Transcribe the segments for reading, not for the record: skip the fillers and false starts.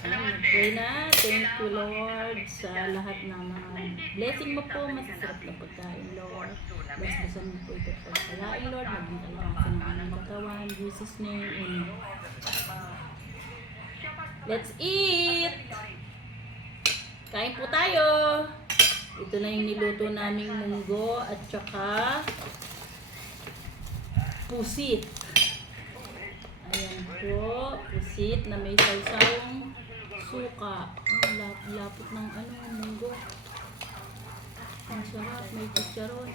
Pray na. Thank you, Lord, sa lahat ng mga blessing mo po. Masasarap na pagkain, Lord. Basbasan mo po ito pagpalain, Lord. Maging alakasan ng aming katawan. In Jesus' name, amen. Let's eat! Kain po tayo! Ito na yung niluto naming munggo at saka pusit. Ayan po, pusit na may sawsawang suka. Lapot ng munggo. Ang sarap, may chicharon.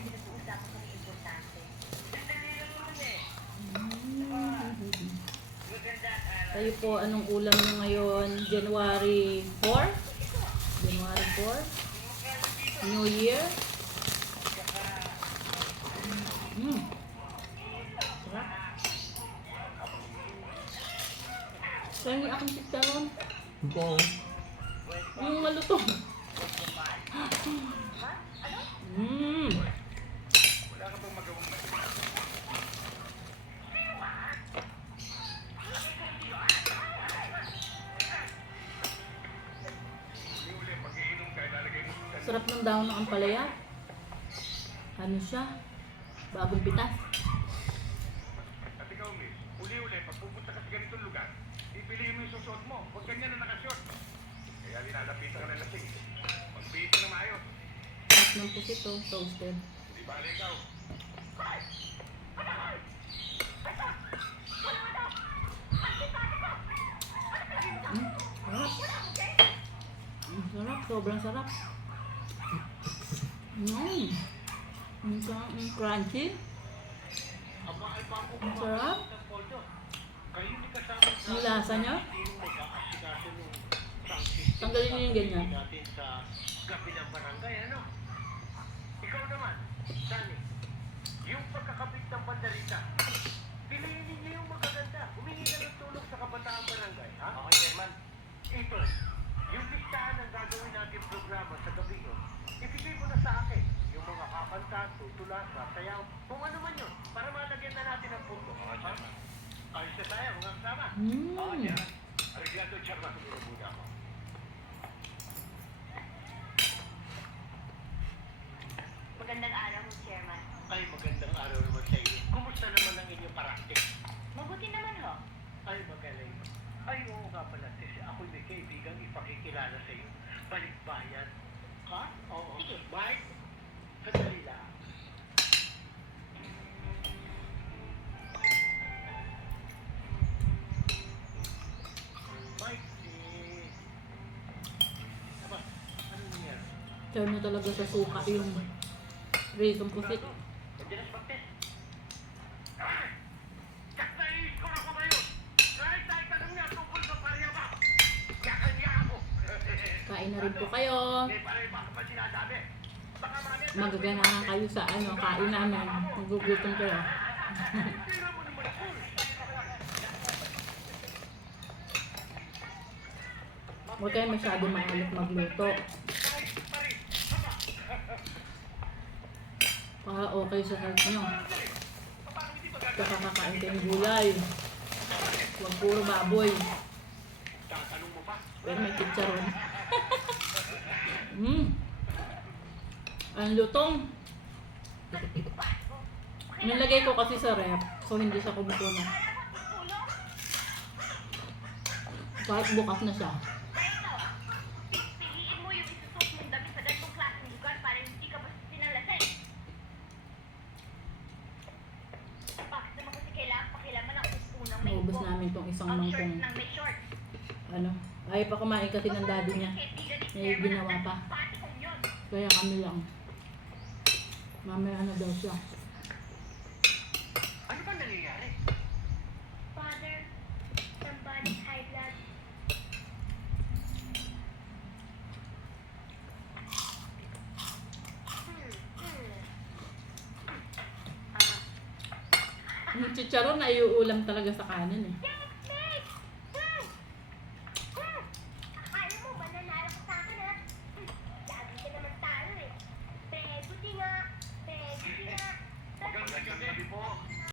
Tayo po, anong ulam nyo ngayon? January 4? January 4? New Year? Sarap. Saan yung aking chicharon? Ito. Yung malutong. Sarap ng dahon ng ampalaya. Ano siya? Bagong pitas. At ikaw, miss, uli-uli, pag pupunta ka sa ganitong lugar, ipiliin mo yung susuot mo. Huwag ganyan na nakashort. Kaya linalapitan ka na lasing. Magpihit ka na maayos. Sarap ng pusit to, toasted. Di ba, ikaw? Sarap. Sarap, sobrang sarap. Ang crunchy. Ang sarap. Ang lasa niya. Tanggalin niyo yung ganyan. Gabi ng barangay, ano? Ikaw naman, Sunny, yung pagkakabit ng bandarita, piliin ninyo yung magaganda. Humingi ka ng tulong sa kabataan barangay, ha? Okay, Chairman. Ito, yung listahan ng gagawin natin programa sa gabi yun, ibigay mo na sa akin yung mga kakanta, tutulasa, sayaw, kung ano man yun, para malagyan na natin ang punto. Okay, Chairman. Ayos na tayo, mga kasama. Okay, Chairman. Arigato, Chairman. Muna ako. Magandang araw mo, Chairman. Ay, magandang araw naman sa iyo. Kumusta naman ang inyong paraktik? Mabuti naman ho. Ay, magaling. Ay, oo nga pala, sis. Ako'y may kaibigang ipakikilala sa iyo. Balikbayan. Ha? Oo. Sige. Mike? Sandali lang. Mike, Aba, ano nangyari? Try mo talaga sa suka yung rizong pusit. Nandiyan na si Baptist. Ay! Tsak na i-score ako ngayon! Kahit tayo tanong niya tungkol sa pariya ba? Yakan niya ako! Kain na rin po kayo. Eh, pare, baka pa sinasabi. Baka mali. Magaganahan kayo sa kain namin. Nagugutom kayo. Tira mo naman ako. Huwag kayo masyado maalit magluto. Ay, pare. Para okay sa health nyo. Paano hindi ba Tsaka kakain kayong gulay. Huwag puro baboy. tatanong mo pa? Pero may chicharon. Ang lutong. Nilagay ko kasi sa ref. So hindi siya kumukulo. Kahit bukas na siya. Piliin mo yung isusuot mong damit sa ganitong klaseng lugar para hindi ka basta sinalasing. Bakit naman kasi kailangan pakilaman ang unang may Naubos upo? namin tong isang Ang mangkong. short ng may short. Ayaw pa kumain kasi ng daddy niya. May ginawa pa. Pati kong yun. Kaya kami lang. Mamaya na daw siya. Ano ba nangyayari? Father, somebody's high blood. Yung chicharon ay uulam talaga sa kanin eh.